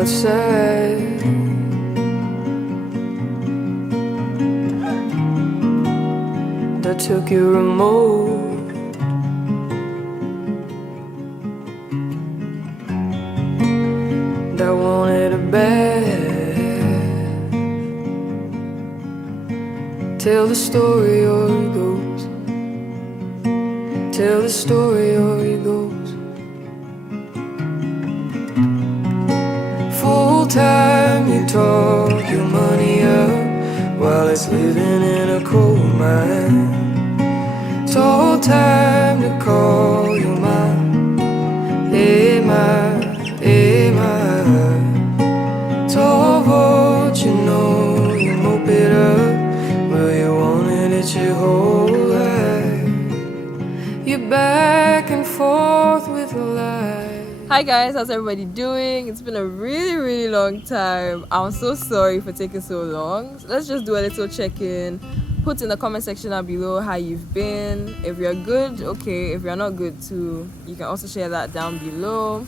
outside. That took your remote. That wanted it bad. Tell the story or it goes. Tell the story or it goes. Full time you talk your money up while it's living in a coal mine. It's all time to call your mom. Hey my, hey my. It's all what you know, you mope it up. Well, you wanted it your whole life. You're back and forth with life. Hi guys, how's everybody doing? It's been a really long time. I'm so sorry for taking so long. So let's just do a little check-in. Put in the comment section down below how you've been. If you're good, okay. If you're not good too, you can also share that down below.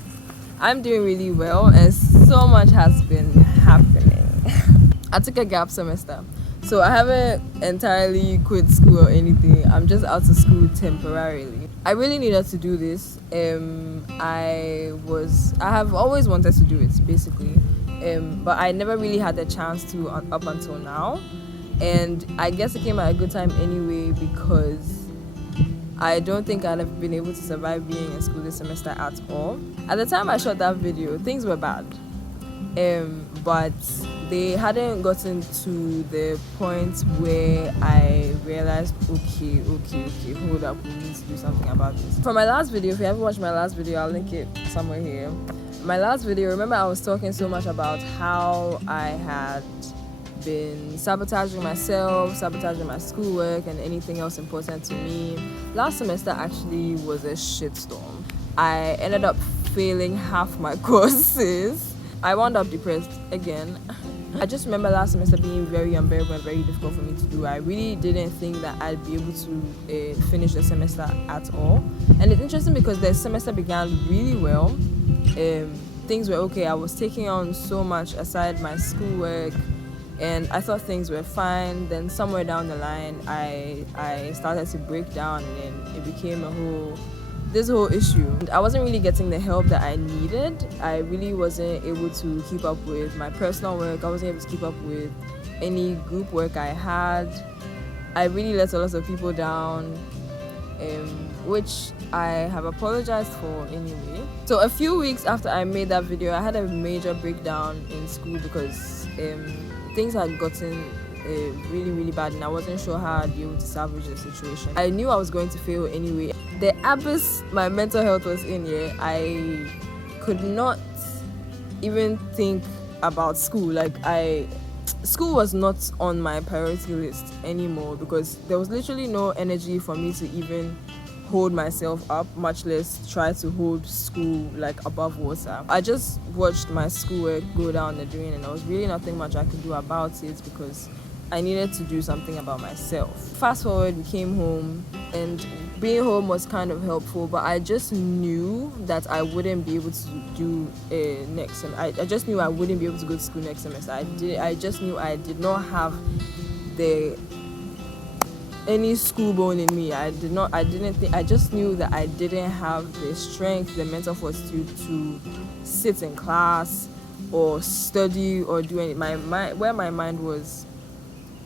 I'm doing really well and so much has been happening. I took a gap semester, so I haven't entirely quit school or anything. I'm just out of school temporarily. I really needed to do this. I have always wanted to do it basically, but I never really had the chance to up until now, and I guess it came at a good time anyway because I don't think I'd have been able to survive being in school this semester at all. At the time I shot that video, things were bad, but they hadn't gotten to the point where I realized, okay, hold up, we need to do something about this. For my last video, if you haven't watched my last video, I'll link it somewhere here. My last video, remember I was talking so much about how I had been sabotaging myself, sabotaging my schoolwork and anything else important to me. Last semester actually was a shitstorm. I ended up failing half my courses. I wound up depressed again. I just remember last semester being very unbearable and very difficult for me to do. I really didn't think that I'd be able to finish the semester at all. And it's interesting because the semester began really well. Things were okay. I was taking on so much aside my schoolwork and I thought things were fine. Then somewhere down the line, I started to break down and then it became this whole issue. And I wasn't really getting the help that I needed. I really wasn't able to keep up with my personal work. I wasn't able to keep up with any group work I had. I really let a lot of people down, which I have apologized for anyway. So a few weeks after I made that video, I had a major breakdown in school because things had gotten really bad and I wasn't sure how I'd be able to salvage the situation. I knew I was going to fail anyway. The abyss my mental health was in, I could not even think about school. School was not on my priority list anymore because there was literally no energy for me to even hold myself up, much less try to hold school above water. I just watched my schoolwork go down the drain and there was really nothing much I could do about it because I needed to do something about myself. Fast forward, we came home and being home was kind of helpful, but I just knew that I wouldn't be able to do next semester. I just knew I wouldn't be able to go to school next semester. I just knew I did not have any school bone in me. I just knew that I didn't have the strength, the mental fortitude to sit in class or study or do any. Where my mind was,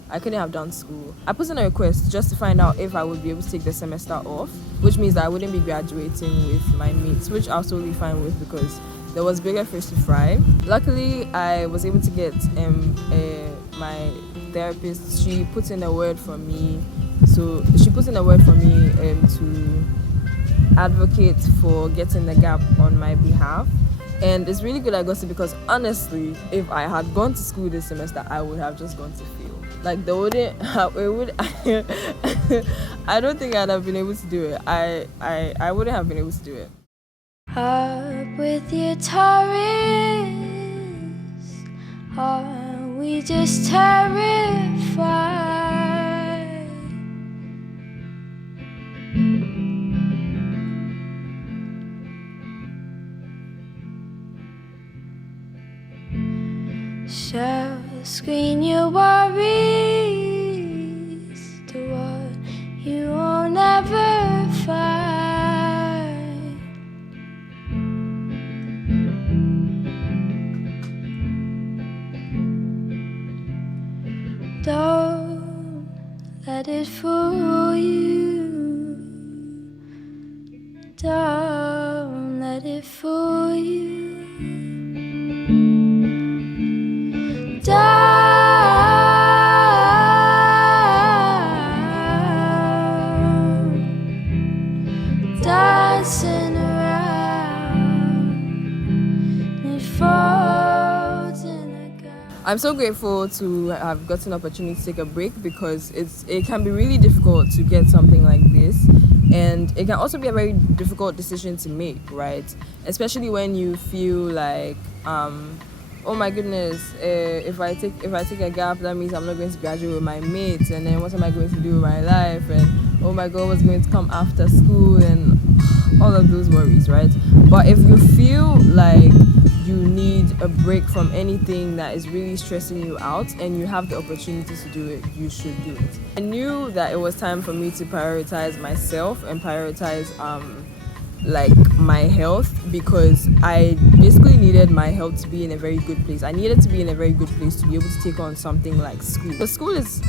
I couldn't have done school. I put in a request just to find out if I would be able to take the semester off, which means that I wouldn't be graduating with my mates, which I was totally fine with because there was bigger fish to fry. Luckily, I was able to get my therapist. She put in a word for me. So she put in a word for me to advocate for getting the gap on my behalf. And it's really good I got it because honestly, if I had gone to school this semester, I would have just gone to fail. I don't think I'd have been able to do it. I wouldn't have been able to do it. Up with your diaries, are we just terrified? shall screen your worries, the one you will never find. Don't let it fool you. Don't let it fool you. Dancing around, it falls in a gap. I'm so grateful to have gotten an opportunity to take a break because it can be really difficult to get something like this, and it can also be a very difficult decision to make, right? Especially when you feel like oh my goodness, if I take a gap, that means I'm not going to graduate with my mates, and then what am I going to do with my life, and oh my god, what's going to come after school, and all of those worries, right? But if you feel like you need a break from anything that is really stressing you out and you have the opportunity to do it, you should do it. I knew that it was time for me to prioritize myself and prioritize like my health, because I basically needed my health to be in a very good place. I needed to be in a very good place to be able to take on something like school. The school is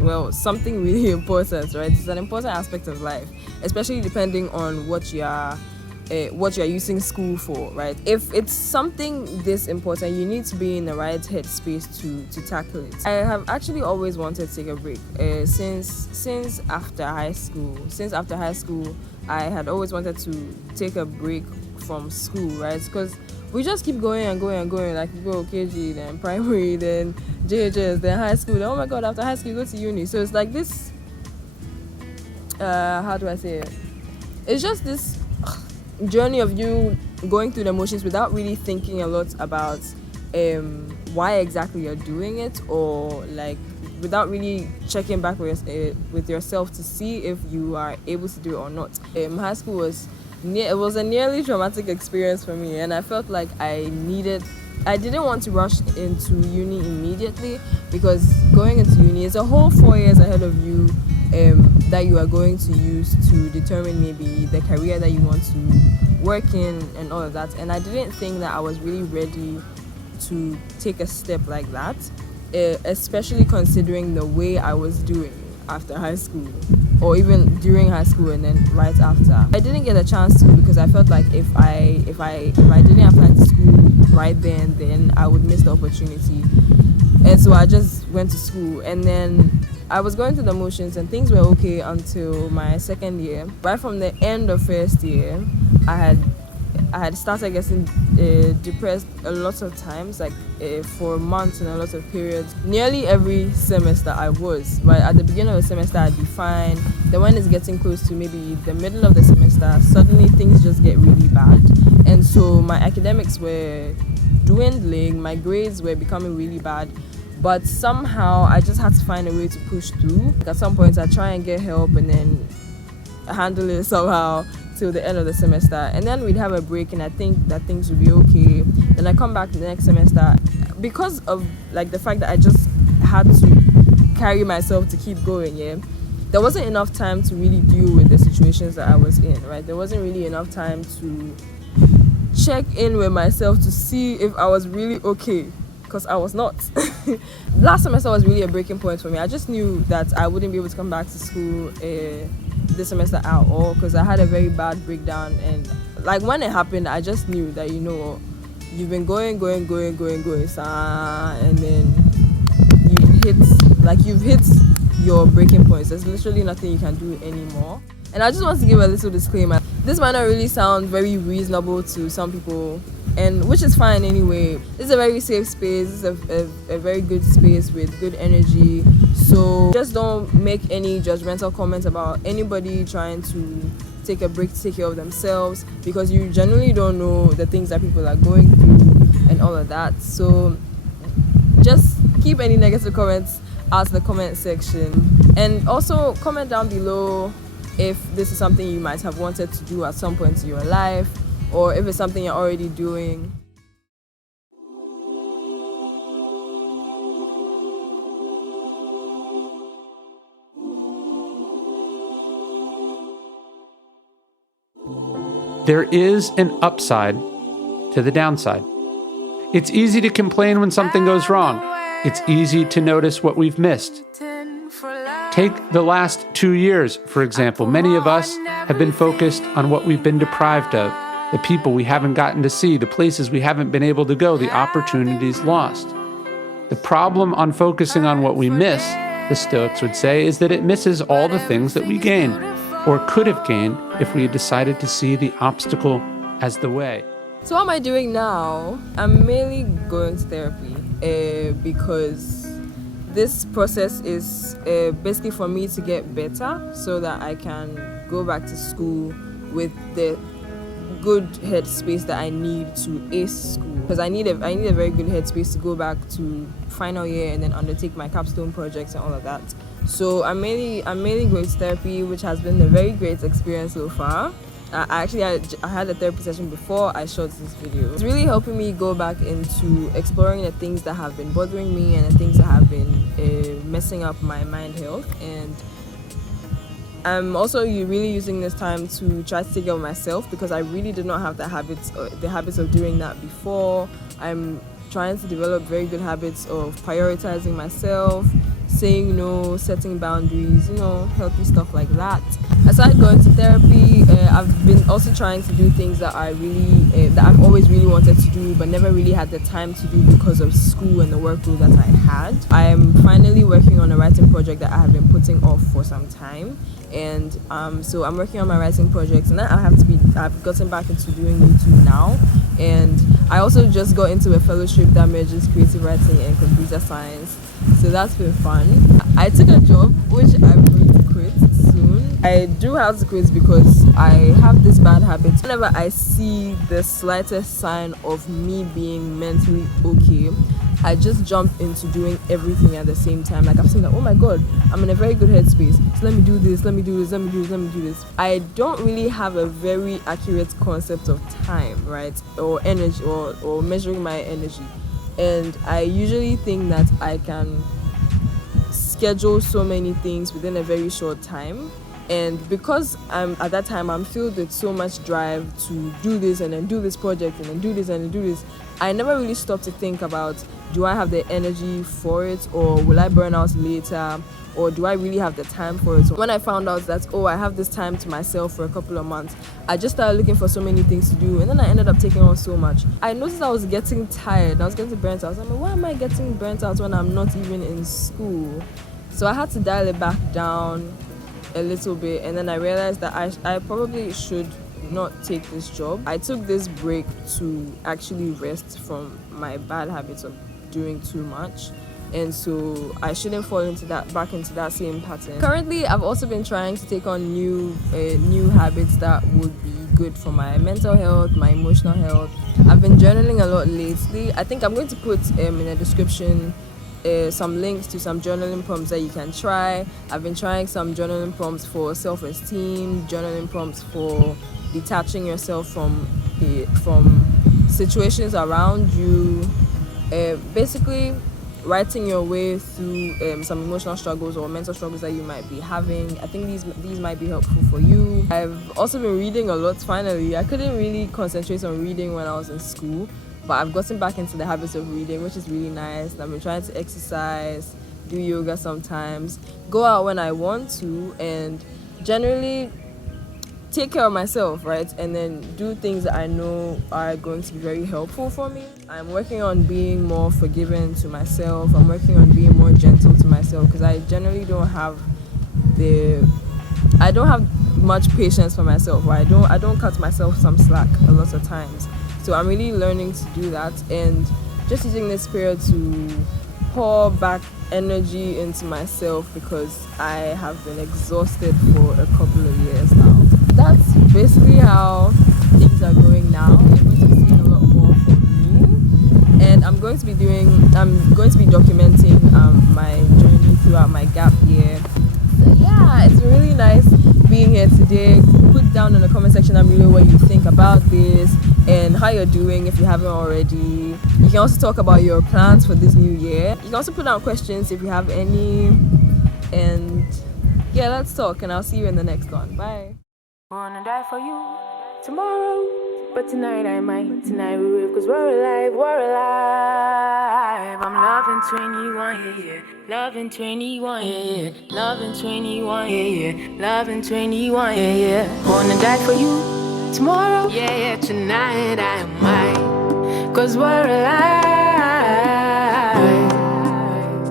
well, something really important, right? It's an important aspect of life, especially depending on what you're using school for, right? If it's something this important, you need to be in the right headspace to tackle it. I have actually always wanted to take a break since after high school. I had always wanted to take a break from school, right? Because we just keep going and going and going. Like, you go KG, then primary, then JHS, then high school. Then, oh my god, after high school you go to uni. So it's like this how do I say it? It's just this journey of you going through the motions without really thinking a lot about why exactly you're doing it, or like without really checking back with yourself to see if you are able to do it or not. High school was a nearly traumatic experience for me, and I felt like I didn't want to rush into uni immediately, because going into uni is a whole 4 years ahead of you that you are going to use to determine maybe the career that you want to work in and all of that. And I didn't think that I was really ready to take a step like that, especially considering the way I was doing after high school, or even during high school and then right after. I didn't get a chance to, because I felt like if I didn't apply to school right then I would miss the opportunity. And so I just went to school, and then I was going through the motions and things were okay until my second year. Right from the end of first year, I had started getting depressed a lot of times, like for months and a lot of periods. Nearly every semester I was, but at the beginning of the semester I'd be fine. Then when it's getting close to maybe the middle of the semester, suddenly things just get really bad. And so my academics were dwindling, my grades were becoming really bad. But somehow I just had to find a way to push through. At some point I try and get help and then handle it somehow till the end of the semester, and then we'd have a break, and I think that things would be okay. Then I come back the next semester, because of like the fact that I just had to carry myself to keep going. There wasn't enough time to really deal with the situations that I was in, right? There wasn't really enough time to check in with myself to see if I was really okay, because I was not. Last semester was really a breaking point for me. I just knew that I wouldn't be able to come back to school this semester at all, because I had a very bad breakdown. And like when it happened, I just knew that, you know, you've been going, and then you've hit your breaking points. There's literally nothing you can do anymore. And I just want to give a little disclaimer. This might not really sound very reasonable to some people, and which is fine anyway. This is a very safe space. This is a very good space with good energy. So just don't make any judgmental comments about anybody trying to take a break to take care of themselves, because you genuinely don't know the things that people are going through and all of that. So just keep any negative comments out in the comment section, and also comment down below if this is something you might have wanted to do at some point in your life, or if it's something you're already doing. there is an upside to the downside. It's easy to complain when something goes wrong. It's easy to notice what we've missed. Take the last 2 years, for example. Many of us have been focused on what we've been deprived of, the people we haven't gotten to see, the places we haven't been able to go, the opportunities lost. The problem on focusing on what we miss, the Stoics would say, is that it misses all the things that we gain, or could have gained if we had decided to see the obstacle as the way. So what am I doing now? I'm mainly going to therapy because this process is basically for me to get better so that I can go back to school with the good headspace that I need to ace school. Because I need a very good headspace to go back to final year and then undertake my capstone projects and all of that. So I'm mainly going to therapy, which has been a very great experience so far. I had a therapy session before I shot this video. It's really helping me go back into exploring the things that have been bothering me and the things that have been messing up my mind health. And I'm also really using this time to try to take care of myself because I really did not have the habits of doing that before. I'm trying to develop very good habits of prioritizing myself, saying no, setting boundaries, healthy stuff like that. Aside going to therapy, I've been also trying to do things that that I've always really wanted to do but never really had the time to do because of school and the workload that I had. I am finally working on a writing project that I have been putting off for some time. And so I'm working on my writing projects, and then I've gotten back into doing YouTube now. And I also just got into a fellowship that merges creative writing and computer science, so that's been fun. I took a job which I'm going to quit soon. I do have to quit because I have this bad habit. Whenever I see the slightest sign of me being mentally okay, I just jump into doing everything at the same time. Like I'm saying that, oh my god, I'm in a very good headspace, so let me do this, let me do this, let me do this, let me do this. I don't really have a very accurate concept of time, right? Or energy, or measuring my energy. And I usually think that I can schedule so many things within a very short time. And because at that time I'm filled with so much drive to do this and then do this project and then do this and then do this, I never really stopped to think about, do I have the energy for it, or will I burn out later, or do I really have the time for it? So when I found out that, I have this time to myself for a couple of months, I just started looking for so many things to do, and then I ended up taking on so much. I noticed I was getting tired, I was getting burnt out. I was like, why am I getting burnt out when I'm not even in school? So I had to dial it back down a little bit, and then I realized that I probably should not take this job. I took this break to actually rest from my bad habits of doing too much, and so I shouldn't fall back into that same pattern. Currently, I've also been trying to take on new habits that would be good for my mental health, my emotional health. I've been journaling a lot lately. I think I'm going to put in the description some links to some journaling prompts that you can try. I've been trying some journaling prompts for self-esteem, journaling prompts for detaching yourself from situations around you, basically writing your way through some emotional struggles or mental struggles that you might be having. I think these might be helpful for you. I've also been reading a lot. Finally, I couldn't really concentrate on reading when I was in school, but I've gotten back into the habits of reading, which is really nice. And I've been trying to exercise, do yoga sometimes, go out when I want to, and generally take care of myself, right? And then do things that I know are going to be very helpful for me. I'm working on being more forgiving to myself. I'm working on being more gentle to myself because I generally don't have much patience for myself, right? I don't cut myself some slack a lot of times. So I'm really learning to do that, and just using this period to pour back energy into myself because I have been exhausted for a couple of years now. That's basically how things are going now. You're going to be seeing a lot more from me, and I'm going to be documenting my journey throughout my gap year. So yeah, it's really nice being here today. Put down in the comment section below what you think about this and how you're doing if you haven't already. You can also talk about your plans for this new year. You can also put down questions if you have any. And yeah, let's talk, and I'll see you in the next one. Bye. Wanna die for you. tomorrow. But tonight I might, tonight we live, cause we're alive, we're alive. I'm loving 21, yeah, yeah. Loving 21, yeah, yeah. Loving 21, yeah, yeah. Loving 21, yeah, yeah. Wanna die for you tomorrow, yeah, yeah. Tonight I might, cause we're alive.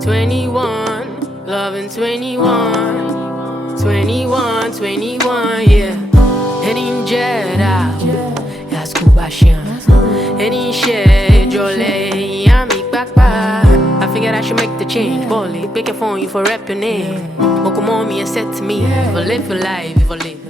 21, loving 21, 21, 21, yeah. Heading jet out. Any shade, Jolly, I'm back. I figured I should make the change. Bolly, pick a phone, you for rep your name. Oh, come on, me and set to me. If I live for life, if I live.